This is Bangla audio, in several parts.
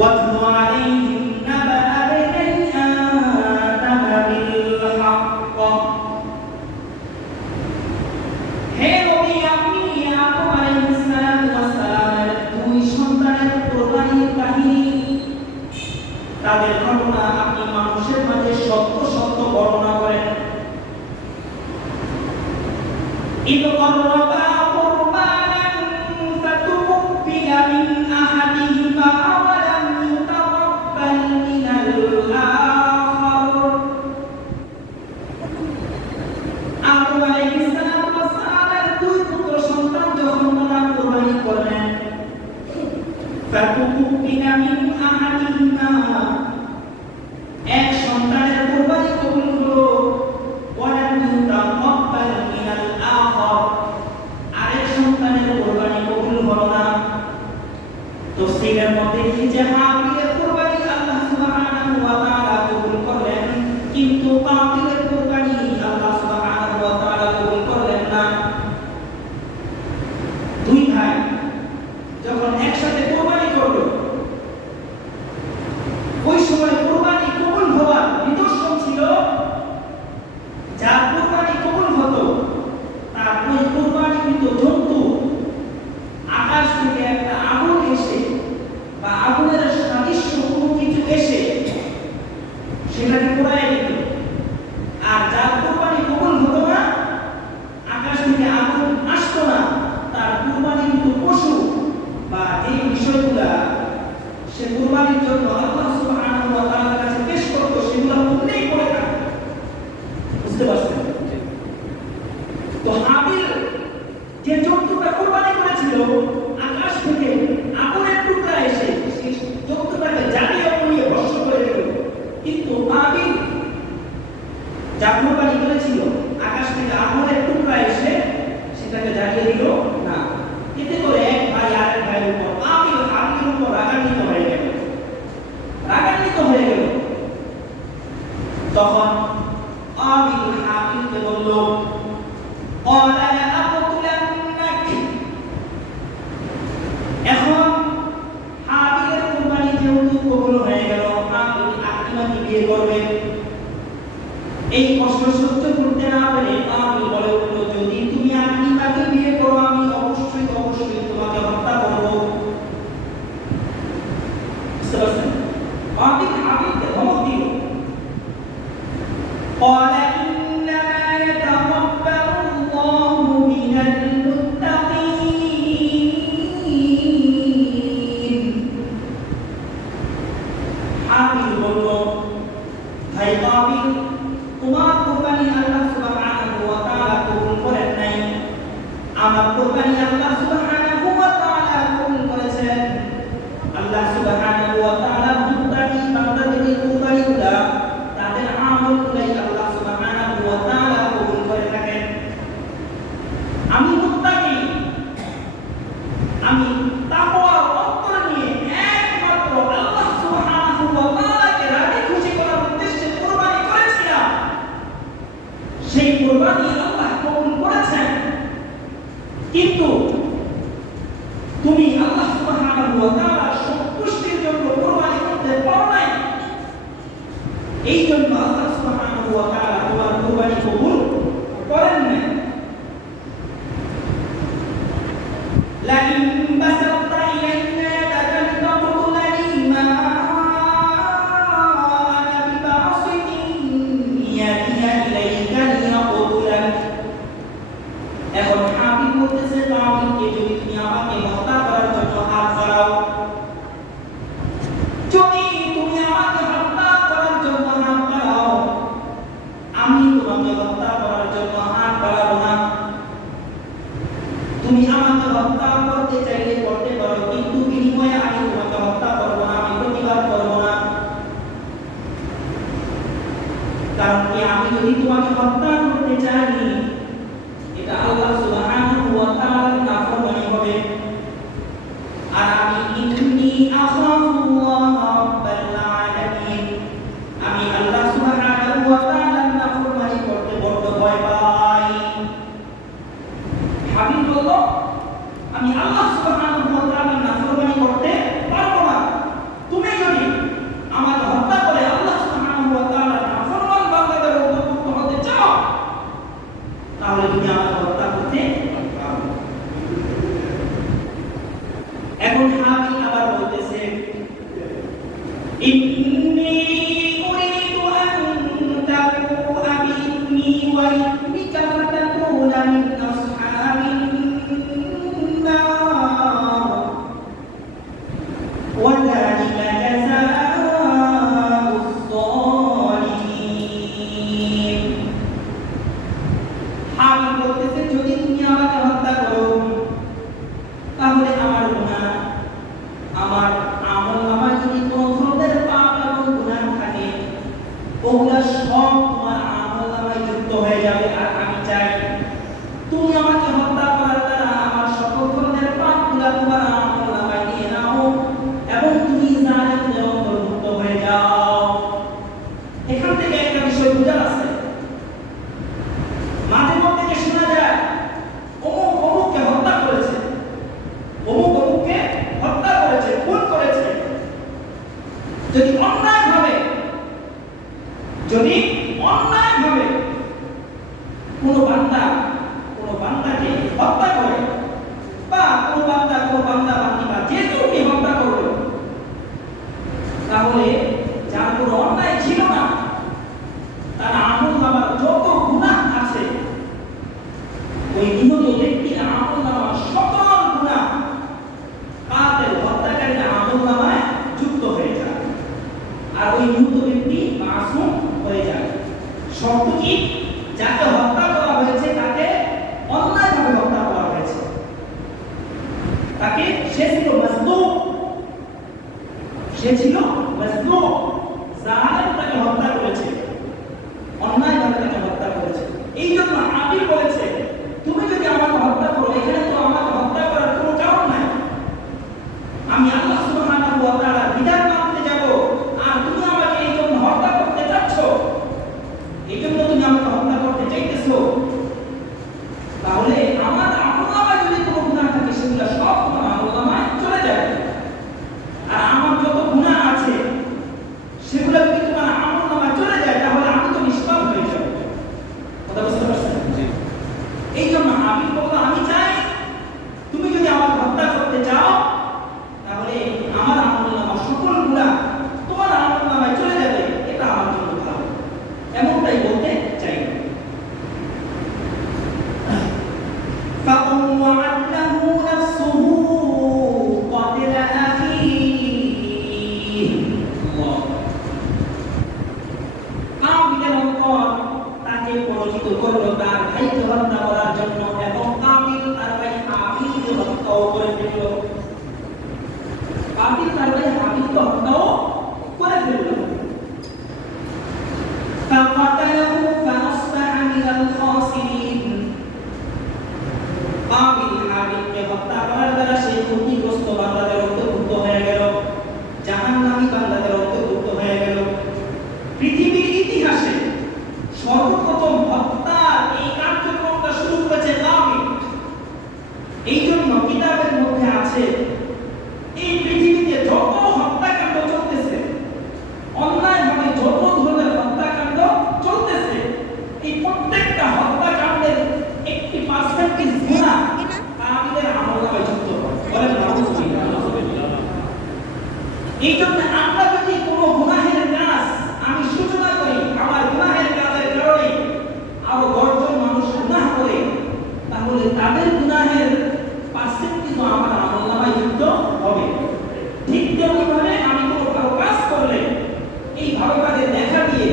واتل عليهم نبأ ابني آدم بالحق হে নবী আপনি আদম আলাইহিস সালাম ওয়াস সালামের দুই সন্তানের কোরবানির কাহিনী তাদের ঘটনা আপনি মানুষের মাঝে সত্য সত্য বর্ণনা করেন إذ قربا قربانا فتقبل من أحدهما ولم يتقبل من الآخر আদম আলাইহিস সালাম ওয়াস সালামের দুই পুত্র সন্তান যখন তারা কোরবানি করলেন فتقبل من أحدهما এক সন্তানের কোরবানি কবুল হলো ওয়ালাম ইউতাকাব্বাল মিনাল আখার আরেক সন্তানের কোরবানি কবুল হলো না তাফসীরের মধ্যে কি যে হাবিলের কোরবানি আল্লাহ সুবহানাহু ওয়া তাআলা কবুল করলেন কিন্তু কাবিলের কোরবানি আল্লাহ সুবহানাহু ওয়া তাআলা কবুল করলেন না দুই ভাই যখন একসাথে কোরবানি করলো ওই সময় কোরবানি কবুল হওয়ার নিদর্শন ছিল যার কোরবানি কবুল হতো তার ওই কোরবানিকৃত জন্তু আকাশ থেকে একটা আগুন এসে বা আগুনের সাদৃশ্য কোনো কিছু এসে সেটাকে পোড়ায় দিত আর যার কোরবানি কবুল হতো না আকাশ থেকে আগুন আসতো না তার কোরবানিকৃত পশু বা যে বিষয়গুলা সে কোরবানির জন্য আল্লাহ সুবহানাহু ওয়া তাআলার কাছে পেশ করত সেগুলো পুণ্যই করে থাকত বুঝতে পারছেন তো হাবিল যে জন্তুটা কোরবানি করেছিল আকাশ থেকে আগুনের টুকরা এসে সেই জন্তুটাকে জ্বালিয়ে পুড়িয়ে ভস্ম করে দিল কিন্তু হাবিল যা কোরবানি করেছিল আকাশ থেকে আগুনের টুকরা এসে সেটাকে জ্বালিয়ে দিল না এতে করে এক ভাই আরেক ভাইয়ের উপর হাবিলের উপর রাগান্বিত হয়ে গেল তখন হাবিল হাবিলকে বলল ক্বালা লাআকতুলান্নাক এখন হাবিলের কোরবানি যেহেতু কবুল হয়ে গেল হাবিল আকীমাকে বিয়ে করবে এই কষ্ট সহ্য করতে না পেরে হাবিল বলে উঠল যদি তুমি আকীমাকে বিয়ে করো আমি অবশ্যই তোমাকে হত্যা করব বুঝতে পারছেন হাবিলকে ধমক দিল قال إنما يتقبل الله من المتقين হাবিল বলল ভাই হাবিল তোমার কোরবানি আল্লাহ সুবহানাহু ওয়া তাআলা কবুল করেন নাই আমার কোরবানি আল্লাহ সুবহানাহু ওয়া তাআলা কবুল করেছেন আল্লাহ সুবহানাহু ওয়া তাআলা মুত্তাকি বান্দাদের কোরবানিগুলা তাদের আমলগুলাই আল্লাহ সুবহানাহু ওয়া তাআলা কবুল করে থাকেন আমি মুত্তাকি আমি তাকওয়ার অন্তর নিয়ে একমাত্র আল্লাহ সুবহানাহু ওয়া তাআলাকে রাজি খুশি করার উদ্দেশ্যে কোরবানি করেছিলাম সেই কোরবানি আল্লাহ কবুল করেছেন কিন্তু তুমি আল্লাহ সুবহানাহু ওয়া তাআলার সন্তুষ্টির জন্য কোরবানি করতে পারো নাই এই জন্য আল্লাহ সুবহানাহু ওয়া তাআলা তোমার কোরবানি কবুল করেন না লাইন বাসাতা ইলাইনা তাকাতুলানি মা আনা বিবাসিতিন ইয়াদিয়া ইলাইকা লিয়াকুতুলাক এখন হাবিল বলতেছে হাবিলকে যদি তুমি আমাকে হত্যা করার জন্য হাত বাড়াও যদি তুমি আমাকে হত্যা করার জন্য হাত বাড়াও إني أريد أن تبوء بإثمي وإثمك فتكون من أصحاب النار وذلك جزاء الظالمين হাবিল বলতেছে যদি তুমি আমাকে হত্যা করো তাহলে আমার গুনাহ আমার আমলনামায় যদি কোনো ধরনের পাপ এবং গুনাহ থাকে ওগুলা সব তোমার আমলনামায় যুক্ত হয়ে যাবে। আর আমি চাই তুমি আমাকে হত্যা করার দ্বারা আমার সকল ধরনের পাপগুলা তোমার আমলনামায় নিয়ে নাও এবং তুমি জান্নাতের অন্তর্ভুক্ত হয়ে যাও। এখান থেকে একটা বিষয় বোঝা আছে, মাঝে মধ্যে শোনা যায় অমুক অমুককে হত্যা করেছে, অমুক অমুককে হত্যা করেছে, খুন করেছে। যদি অন্যায়ভাবে কোনো বান্দাকে হত্যা করে বা কোনো বান্দা বান্দি বা যে কেউকে হত্যা করলো, তাহলে যার কোনো অন্যায় ছিল না তার আমলনামার যত গুনাহ আছে ওই নিহত ব্যক্তির আমলনামার সকল গুনাহ কাতেল হত্যাকারীর আমলনামায় যুক্ত হয়ে যায় আর ওই নিহত ব্যক্তি মাসুম হয়ে যায়। শর্ত কি? যাকে হত্যা করা হয়েছে তাকে অন্যায়ভাবে হত্যা করা হয়েছে, তাকে সে ছিল মাজলুম, জালেম তাকে হত্যা করেছে, অন্যায়ভাবে তাকে হত্যা করেছে। এই জন্য হাবিল বলেছে তুমি যদি আমাকে হত্যা করো, এখানে তো আমাকে হত্যা করার কোনো কারণ নাই, আমি আল্লাহ সুবহানাহু ওয়া তাআলার বিধান মানতে যাব আর তুমি আমাকে এই জন্য হত্যা করতে চাচ্ছ, এই জন্য তুমি আমাকে হত্যা করতে চাইতেছো, তাহলে আমার আমলনামায় যদি কোনো গুনাহ থাকে সেগুলো সব তোমার আমলনামায় চলে যাবে। আর আমার যত গুনাহ আছে সেগুলো যদি তোমার আমলনামায় চলে যায় তাহলে আমি তো নিষ্পাপ হয়ে যাব। কথা বুঝতে পারছেন? এই জন্য হাবিল বলল আমি চাই তুমি যদি আমাকে হত্যা করতে চাও তাহলে আমার আমলনামা সকল গুনাহ তোমার আমলনামায় চলে যাবে, এটা আমার জন্য ভালো। এমনটাই বলতে চাই। فطوعت له نفسه قتل أخيه কাবিলের অন্তর তাকে পরিচিত করল তার ভাইকে হত্যা করার জন্য এবং কাবিল তার ভাই হাবিলকে হত্যাও করে ফেলল। কাবিল তার ভাই হাবিলকে হত্যাও করে ফেলল। فقتله فأصبح من الخاسرين কাবিল হাবিলকে হত্যা করার দ্বারা সে ক্ষতিগ্রস্ত বান্দাদের অন্তর্ভুক্ত হয়ে গেল, জাহান্নামী বান্দাদের অন্তর্ভুক্ত হয়ে গেল। পৃথিবীর ইতিহাসে সর্বপ্রথম হত্যার এই কার্যক্রমটা শুরু করেছে কাবিল। এই জন্য কিতাবের মধ্যে আছে এই পৃথিবীতে যত হত্যাকাণ্ড চলতেছে, অন্যায়ভাবে যত ধরনের হত্যাকাণ্ড চলতেছে, এই প্রত্যেকটা হত্যাকাণ্ডের একটি পার্সেন্টেজ গুনাহ কাবিলের আমলনামায় যুক্ত হয়। বলেন নাউযুবিল্লাহ। এই জন্য আমরা যদি কোনো গুনাহের কাজ আমি সূচনা করি, আমার গুনাহের কাজের কারণে আরো 10 জন মানুষ গুনাহ করে, তাহলে তাদের গুনাহের পার্সেন্টেজও আমার আমলনামায় যুক্ত হবে। ঠিক তেমনিভাবে আমি কোনো ভালো কাজ করলে এই ভালো কাজের দেখা দিয়ে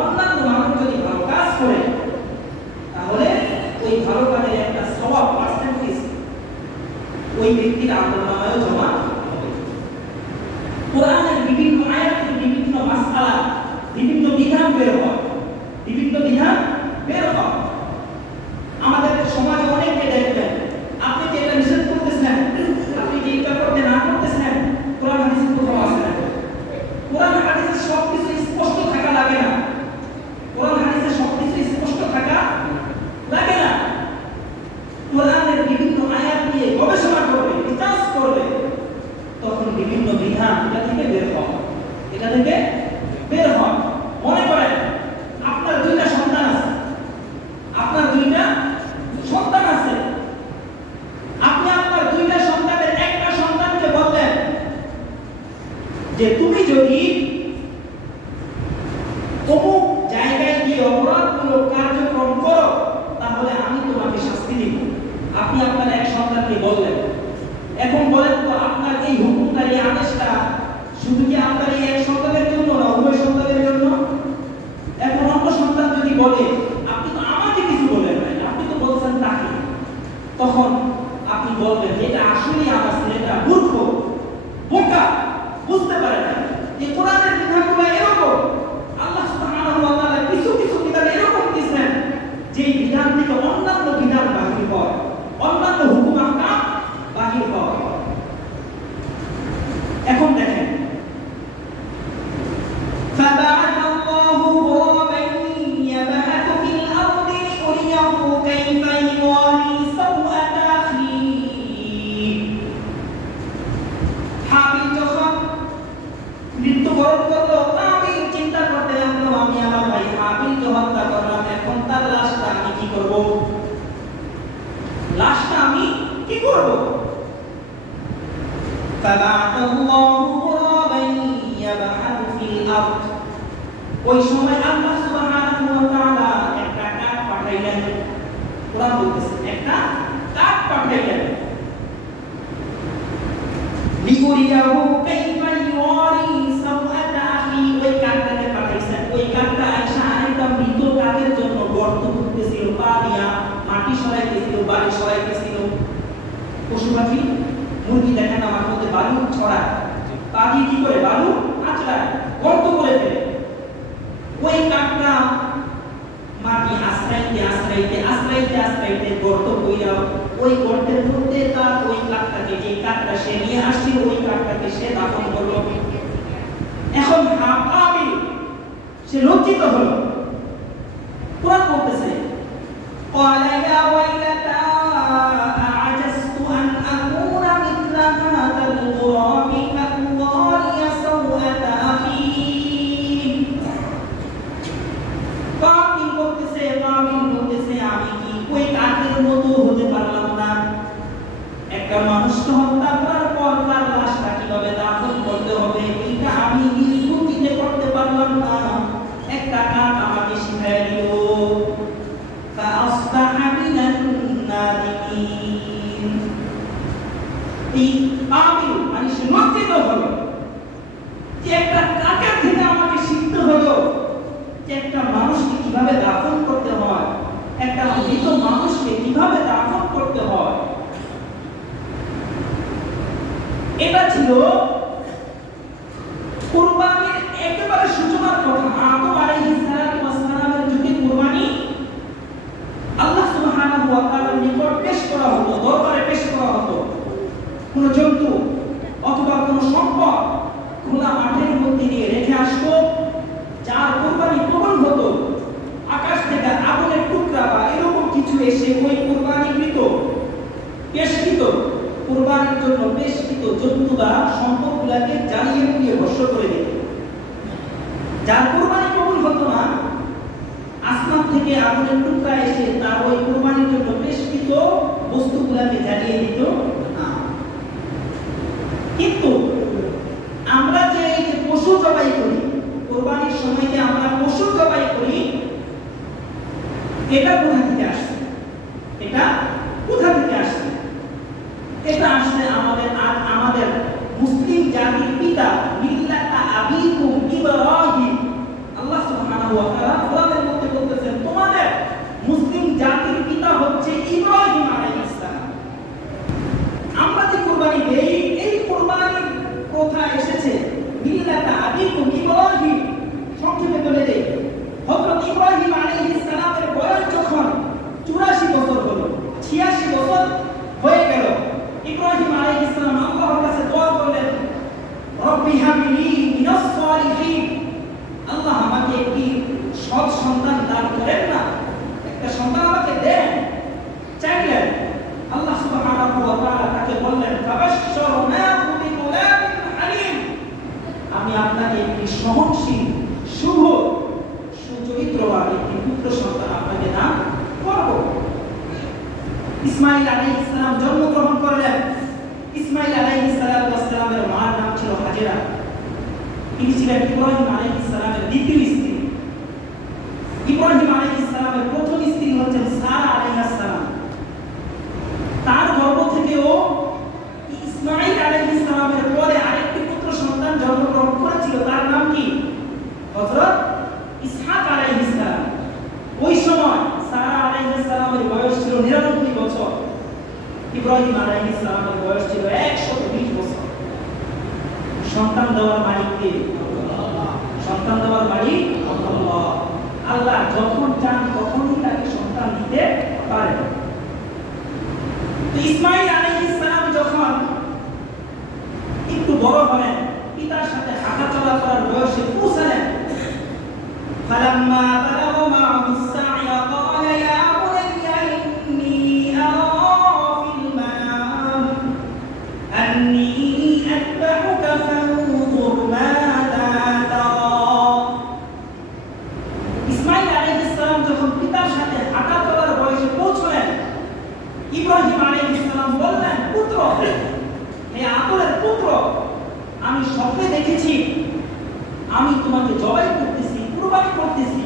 অন্যান্য মানুষ যদি ভালো কাজ করে তাহলে ওই ভালো কাজের একটা সওয়াব পার্সেন্টেজ ওই ব্যক্তির আমলনামায়ও জমা হবে। কোরআনের বিভিন্ন আয়াতের বিভিন্ন মাসআলা, বিভিন্ন বিধান বের হয়। আমাদের সমাজে অনেকে দেখবেন আপনি যে এটা নিষেধ করতেছেন, আপনি যে এটা করতে না করতেছেন, কোরআন হাদিসে কোথাও আছে না। কোরআন হাদিসে সবকিছু স্পষ্ট থাকা লাগে না। কোরআন হাদিসে সবকিছু স্পষ্ট থাকা লাগে না। কোরআনের বিভিন্ন আয়াত নিয়ে গবেষণা করবে, রিসার্চ করবে, তখন বিভিন্ন বিধান এটা থেকে বের হয়। মনে করেন আপনার 2টা সন্তান আছে, যে তুমি যদি অমুক জায়গায় গিয়ে অপরাধমূলক কার্যক্রম করো তাহলে আমি তোমাকে শাস্তি দিব। আপনি আপনার এক সন্তানকে বললেন, এখন বলেন তো আপনার এই হুকুমটা, এই আদেশটা শুধু কি আপনার এই এক সন্তানের জন্য না উভয় সন্তানের জন্য? এখন অন্য সন্তান যদি বলে আপনি তো আমাকে কিছু বলেন নাই, আপনি তো বলছেন তাকে, তখন আপনি বলবেন এটা আসলে আমার ছেলেটা মূর্খ, বোকা, বুঝতে পারে না যে কোরআনের বিধানগুলো এরকম। আল্লাহ সুবহানাহু ওয়া তাআলা কিছু কিছু বিধান এরকম দিয়েছেন যে বিধান থেকে অন্যান্য বিধান বাহির হয়, অন্যান্য হুকুম আহকাম বাহির হয়। এখন দেখেন فبعث الله غرابا يبحث في الأرض ليريه كيف يواري سوءة أخيه হাবিল যখন মৃত্যুবরণ করলো, হাবিল চিন্তা করতে লাগলো আমি আমার ভাই হাবিলকে হত্যা করলাম, এখন তার লাশটা আমি কি করব? লাশটা আমি কি করব? فبعث الله غرابا يبحث في الأرض ওই সময় আল্লাহ সুবহানাহু ওয়া তাআলা একটা কাক পাঠাইলেন। কোরআন বলতেছে একটা কাক পাঠাইলেন। লিউরিয়াহু কাইফা ইউরি সাওআতা আখি, ওই কাকটাকে পাঠাইছেন। ওই কাকটা আয়েশা আরেকটা মৃত কাকের জন্য গর্ত খুঁড়তেছিল, পা দিয়া মাটি সরাইতেছিল, বালি সরাইতেছিল। পশু পাখি মুরগি দেখেন আমার মধ্যে বালু ছড়ায়, পা দিয়ে কি করে বালু আঁচড়ায়, গর্ত করে ফেলে। ওই কাকটা মাটি আশ্রাইতে আশ্রাইতে আশ্রাইতে আশ্রাইতে গর্ত কইরা ওই গর্তের মধ্যে তার ওই কাকটাকে, যে কাকটা সে নিয়ে আসছিল ওই কাকটাকে সে দাফন করলো। এখন হাবিল সে লজ্জিত হলো। কোরআন বলতেছে قال يا ويلتى أعجزت أن أكون مثل هذا الغراب فأواري سوءة أخي। কাবিল বলতেছে আমি কি ওই কাকের মতো হতে পারলাম না? একটা মানুষকে হত্যা করার পর তার লাশটা কিভাবে দাফন করতে হবে এটা আমি নিজ বুদ্ধিতে করতে পারলাম না, একটা কাক আমাকে শিখিয়ে দিল। فأصبح من النادمين। এই কাবিল মানে সে লজ্জিত হলো যে একটা কাকের থেকে আমাকে শিখতে হলো যে একটা মানুষকে কিভাবে দাফন করতে হয়, একটা মৃত মানুষকে কিভাবে দাফন করতে হয়। এটা ছিল কুরবানির একেবারে সূচনার কথা। আদম আলাইহিস সালামের যুগে কুরবানি আল্লাহ সুবহানাহু ওয়া তাআলার নিকট পেশ করা হতো, দরবারে পেশ করা হতো। কোন জন্তু অথবা কোন সম্পদ খোলা মাঠের মধ্যে নিয়ে রেখে আসতো, যার কুরবানি কবুল হতো। আকাশ থেকে আগুনের টুকরা বা এরকম কিছু এসে ওই কুরবানিকৃত পেশকৃত কুরবানির জন্য পেশকৃত জন্তু বা সম্পদগুলোকে জ্বালিয়ে পুড়িয়ে ভস্ম করে দিত। যার কুরবানি কবুল হতো না, আসমান থেকে আগুনের টুকরা এসে তার ওই কুরবানির জন্য পেশকৃত বস্তুগুলোকে জ্বালিয়ে দিত না। কিন্তু আমরা যে পশু জবাই করি, কুরবানির সময় যে আমরা পশু জবাই করি, এটা কোথা থেকে আসছে? এটা কোথা থেকে আসছে? এটা আসছে আমাদের মুসলিম জাতির পিতা মিল্লাতা আবিকুম ইব্রাহিম। আল্লাহ সুবহানাহু ওয়া তাআলা কোরআনের মধ্যে বলতেছেন তোমাদের মুসলিম জাতির পিতা হচ্ছে ইব্রাহিম আলাইহিস সালাম। আমরা যে কুরবানি দেই, এই কুরবানির কথা এসেছে মিল্লাতা আবিকুম ইব্রাহিম। সংক্ষেপে বলে দেই, হযরত ইব্রাহিম আলাইহিস সালামের বয়স যখন 84 বছর হলো, 86 বছর হয়ে গেল, ইব্রাহিম আলাইহিস সালাম আল্লাহর কাছে দোয়া করলেন, রব্বি হাবলি মিনাস সালিহিন, আল্লাহ আমাকে একটি সৎ সন্তান দান করেন না, একটা সন্তান আমাকে দেন। চাইলেন। আল্লাহ সুবহানাহু ওয়া তাআলা তাকে বললেন, ফাবাশশারনাহু বিগুলামিন হালিম, আমি আপনাকে একটি সহনশীল, শুভ, সুচরিত্রবান একটি পুত্র সন্তান আপনাকে দান করব। ইসমাঈল আলাইহিস সালাম জন্মগ্রহণ করলেন। ইসমাঈল আলাইহিস সালামের মার নাম ছিল হাজেরা। তিনি ছিলেন ইব্রাহিম আলাইহিস সালামের দ্বিতীয় স্ত্রী। ইব্রাহিম আলাইহিস সালামের প্রথম স্ত্রী হচ্ছেন সারা আলাইহিস সালাম। তার গর্ভ থেকেও ইসমাঈল আলাইহিস সালামের পরে আরেকটি পুত্র সন্তান জন্মগ্রহণ করেছিল, তার নাম কি? হযরত ইসহাক আলাইহিস সালাম। ওই সময় সারা আলাইহিস সালামের বয়স ছিল 99 বছর, ইব্রাহিম আলাইহিস সালামের বয়স ছিল 120 বছর। সন্তান দেওয়ার মালিক কে? আল্লাহ। সন্তান দেওয়ার মালিক আল্লাহ। আল্লাহ যখন চান তখনই তাকে সন্তান দিতে পারেন। তো ইসমাঈল আলাইহিস সালাম যখন একটু বড় হলেন, পিতার সাথে হাঁটা চলা করার বয়সে পৌঁছালেন, ফালাম্মা বালাগা মা'হুস সা'য়া ক্বালা ইয়া বুনাইয়া ইন্নী আরা ফিল মানাম আন্নী আযবাহুকা ফানজুর মাযা তারা। ইসমাঈল আলাইহিস সালাম যখন পিতার সাথে হাঁটা চলার বয়সে পৌঁছলেন, ইব্রাহিম আলাইহিস সালাম বললেন, পুত্র, হে আদরের পুত্র, আমি স্বপ্নে দেখেছি আমি তোমাকে জবাই করতেছি, কুরবানি করতেছি।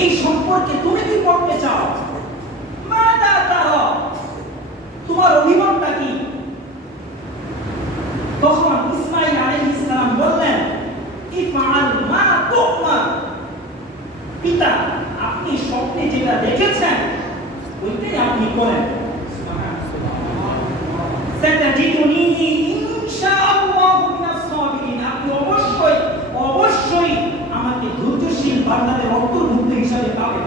এই সম্পর্কে তুমি কি করতে চাও? মাযা তারা, তোমার অভিমতটা কি? তখন ইসমাঈল আলাইহিস সালাম বললেন, ইফআল মা তু'মার। পিতা, আপনি স্বপ্নে যেটা দেখেছেন ওইটাই আপনি করেন। সাতাজিদুনি ইনশাআল্লাহু মিনাস সাবিরিন। আপনি অবশ্যই অবশ্যই আমাকে ধৈর্যশীল বান্দাদের অন্তর্ভুক্ত হিসাবে পাবেন।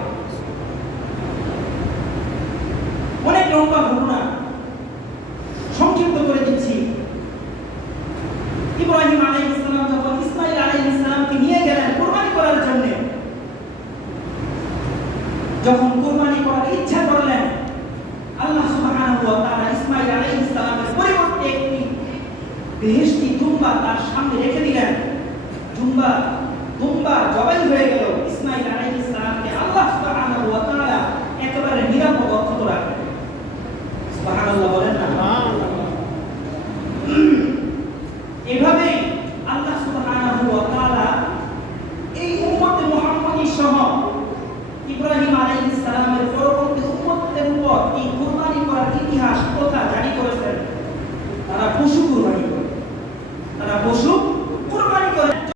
অনেক লম্বা ঘটনা, সংক্ষিপ্ত করে দিচ্ছি। ইব্রাহিম আলাইহিস সালাম যখন ইসমাঈল আলাইহিস সালামকে নিয়ে গেলেন কুরবানি করার জন্য, যখন কুরবানি করার ইচ্ছা করলেন, আল্লাহ সুবহানাহু ওয়া তাআলা ইসমাঈল আলাইহিস সালামের পরিবর্তে একটি বেহেশতি দুম্বা তার সামনে রেখে দিলেন। দুম্বা জবাই হয়ে